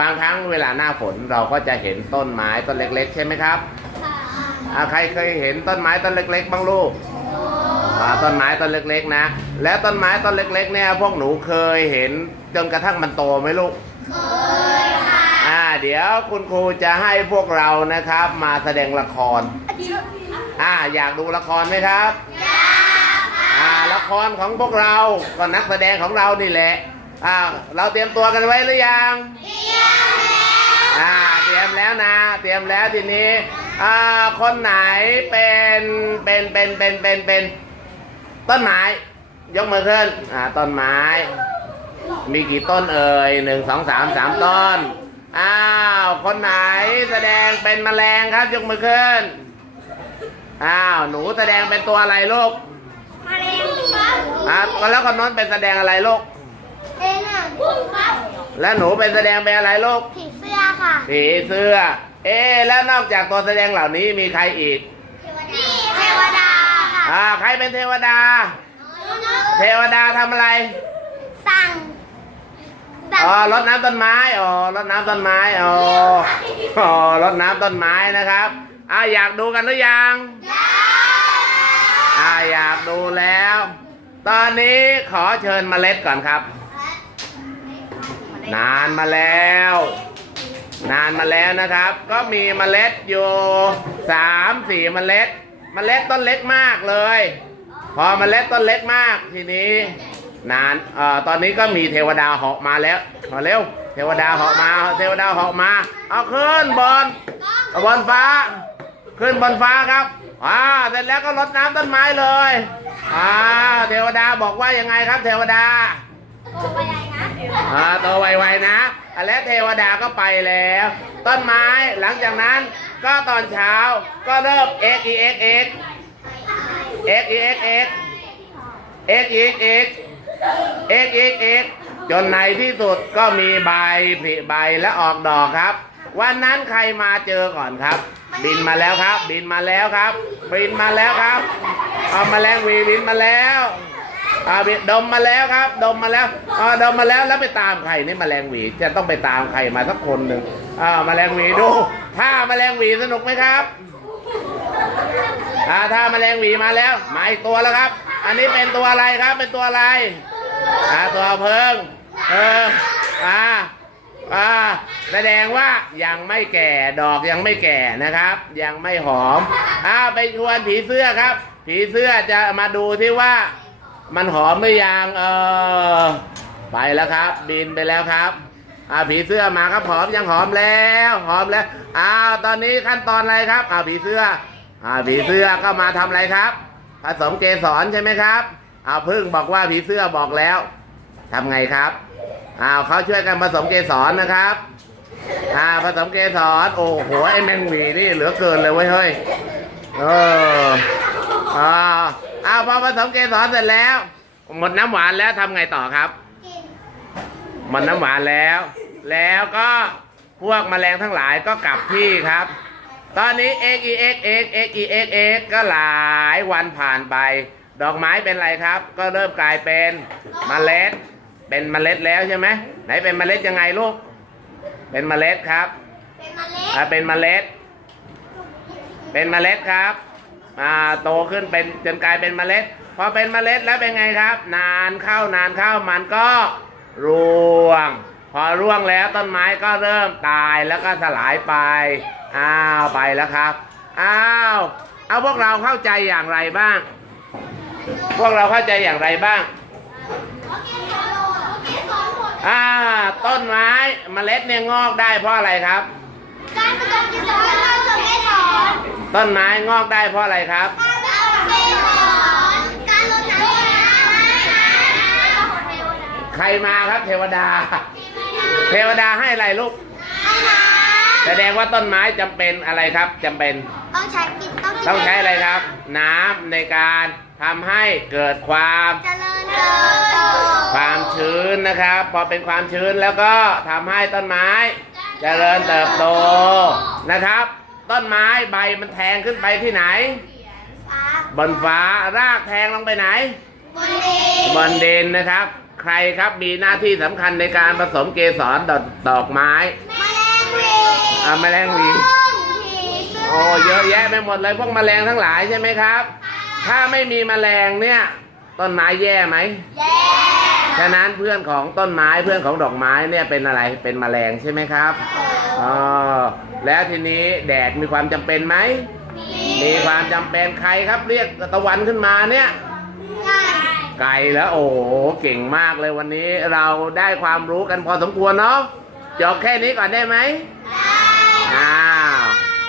บางครั้งเวลาหน้าฝนเราก็จะเห็นต้นไม้ต้นเล็ก ๆ ใช่ไหมครับอ่าใครเคยเห็นต้นไม้ต้นเล็ก ๆ บ้างลูกอ่าต้นไม้ต้นเล็ก ๆ นะ แล้วต้นไม้ต้นเล็ก ๆ เนี่ยพวกหนูเคยเห็นจนกระทั่งมันโตไหมลูกเคยค่ะอ่าเดี๋ยวคุณครูจะให้พวกเรานะครับมาแสดงละครอ่าอยากดูละครไหมครับอยากอ่าละครของพวกเราก็นักแสดงของเรานี่แหละอ่าเราเตรียมตัวกันไว้หรือยังอ่าเตรียมแล้ว นะ เตรียมแล้วทีนี้อ่าคนไหนเป็นเป็นเป็นเป็นเป็นเป็นต้นไม้ ยกมือขึ้นอ่าต้นไม้ มีกี่ต้นเอ่ยหนึ่งสองสามสามต้นอ้าวคนไหนแสดงเป็นแมลงครับยกมือขึ้นอ้าวหนูแสดงเป็นตัวอะไรลูกมาเร็วครับอ่าแล้วคนโน้นเป็นแสดงอะไรลูกเอ็นอะพุ่งครับ แล้วหนูเป็นแสดงเป็นอะไรลูกผีเสื้อ ค่ะ ผีเสื้อ เอ๊ะแล้วนอกจากตัวแสดงเหล่านี้มีใครอีกนี่เทวดาค่ะอ่าใครเป็นเทวดา เทวดาทำอะไรสั่งสั่งอ๋อรดน้ำต้นไม้อ๋อรดน้ำต้นไม้อ๋ออ๋อรดน้ำต้นไม้นะครับอ่าอยากดูกันหรือยังอ่าอยากดูแล้ว ตอนนี้ขอเชิญเมล็ดก่อนครับ นานมาแล้ว นานมาแล้วนะครับ ก็มีเมล็ดอยู่สามสี่เมล็ด เมล็ดต้นเล็กมากเลย พอเมล็ดต้นเล็กมากทีนี้ นานเอ่อตอนนี้ก็มีเทวดาเหาะมาแล้วมาเร็ว เทวดาเหาะมา เทวดาเหาะมา เอาขึ้นบนบนฟ้า ขึ้นบนฟ้าครับอ่าเสร็จแล้วก็รดน้ำต้นไม้เลยอ่าเทวดาบอกว่ายังไงครับ เทวดา อ่าโตไวๆนะอะและเทวดาก็ไปแล้ว ต้นไม้หลังจากนั้นก็ตอนเช้าก็เริ่ม x e x x x e x x x e x x x x x จนในที่สุดก็มีใบผลิใบและออกดอกครับ วันนั้นใครมาเจอก่อนครับ บินมาแล้วครับ บินมาแล้วครับ บินมาแล้วครับ เอาแมลงวีบินมาแล้ว อาบิดมมาแล้วครับ ดมมาแล้วอ่าดมมาแล้วแล้วไปตามใครนี่มแมลงหวีจะต้องไปตามใครมาสักคนหนึ่งอ่ามแมลงหวีดูถ้ามแมลงหวีสนุกไหมครับอ่าถ้ามแมลงหวีมาแล้วมาอีกตัวแล้วครับ อันนี้เป็นตัวอะไรครับ เป็นตัวอะไรอ่าตัวเพิงเอออ่าอ่าแสดงว่ายังไม่แก่ดอกยังไม่แก่นะครับ ยังไม่หอมอ่าไปชวนผีเสื้อครับ ผีเสื้อจะมาดูที่ว่า มันหอมหรือยังเออไปแล้วครับ บินไปแล้วครับอาผีเสื้อมาครับหอมยังหอมแล้วหอมแล้วอ้าวตอนนี้ขั้นตอนอะไรครับอ้าวผีเสื้ออ่าผีเสื้อก็มาทำอะไรครับผสมเกสรใช่ไหมครับอ้าวพึ่งบอกว่าผีเสื้อบอกแล้วทำไงครับอ้าวเขาช่วยกันผสมเกสรนะครับอ่าผสมเกสรโอ้โหไอ้แมงวีนี่เหลือเกินเลยเว้ยเฮ้ยเออ อ่าอ้าวพอผสมเกสรเสร็จแล้ว หมดน้ำหวานแล้วทำไงต่อครับ กินหมดน้ำหวานแล้ว แล้วก็พวกแมลงทั้งหลายก็กลับที่ครับ ตอนนี้ x e x x x e x x ก็หลายวันผ่านไป ดอกไม้เป็นไรครับ ก็เริ่มกลายเป็นเมล็ด เป็นเมล็ดแล้วใช่ไหมไหนเป็นเมล็ดยังไงลูก เป็นเมล็ดครับเป็นเมล็ดอ่าเป็นเมล็ด เป็นเมล็ดครับ อ่าโตขึ้นเป็นจนกลายเป็นเมล็ด พอเป็นเมล็ดแล้วเป็นไงครับ นานเข้านานเข้ามันก็ร่วง พอร่วงแล้วต้นไม้ก็เริ่มตายแล้วก็สลายไป อ้าวไปแล้วครับ อ้าว เอาพวกเราเข้าใจอย่างไรบ้าง พวกเราเข้าใจอย่างไรบ้างอ่าต้นไม้เมล็ดเนี่ยงอกได้เพราะอะไรครับ การผสมเกสรการผสมเกสร ต้นไม้งอกได้เพราะอะไรครับการผสมเกสรการลดน้ำใครมาครับเทวดา เทวดาให้อะไรลูกให้น้แสดงว่าต้นไม้จำเป็นอะไรครับจำเป็นำต้องใช้กินต้องต้องใช้อะไรครับ น้ำในการทำให้เกิดความเจริญเติบโตความชื้นนะครับ พอเป็นความชื้นแล้วก็ทำให้ต้นไม้ เจริญเติบโตนะครับ ต้นไม้ใบมันแทงขึ้นไปที่ไหนฟ้าบนฟ้ารากแทงลงไปไหน บนดินบนดินนะครับ ใครครับมีหน้าที่สำคัญในการผสมเกสรดอกดอกไม้แมลงวีอ่าแมลงหวีพึ่งผีเสื้โอ้เยอะแยะไปหมดเลยพวกแมลงทั้งหลายใช่ไหมครับ ถ้าไม่มีแมลงเนี่ย ต้นไม้แย่ไหมแย่ ฉะนั้นเพื่อนของต้นไม้เพื่อนของดอกไม้เนี่ยเป็นอะไรเป็นแมลงใช่ไหมครับอ๋อแล้วทีนี้แดดมีความจำเป็นไหมมีความจำเป็นใครครับเรียกตะวันขึ้นมาเนี่ยไก่ไก่แล้วโอ้โหเก่งมากเลยวันนี้เราได้ความรู้กันพอสมควรเนาะจบแค่นี้ก่อนได้ไหมได้อ่า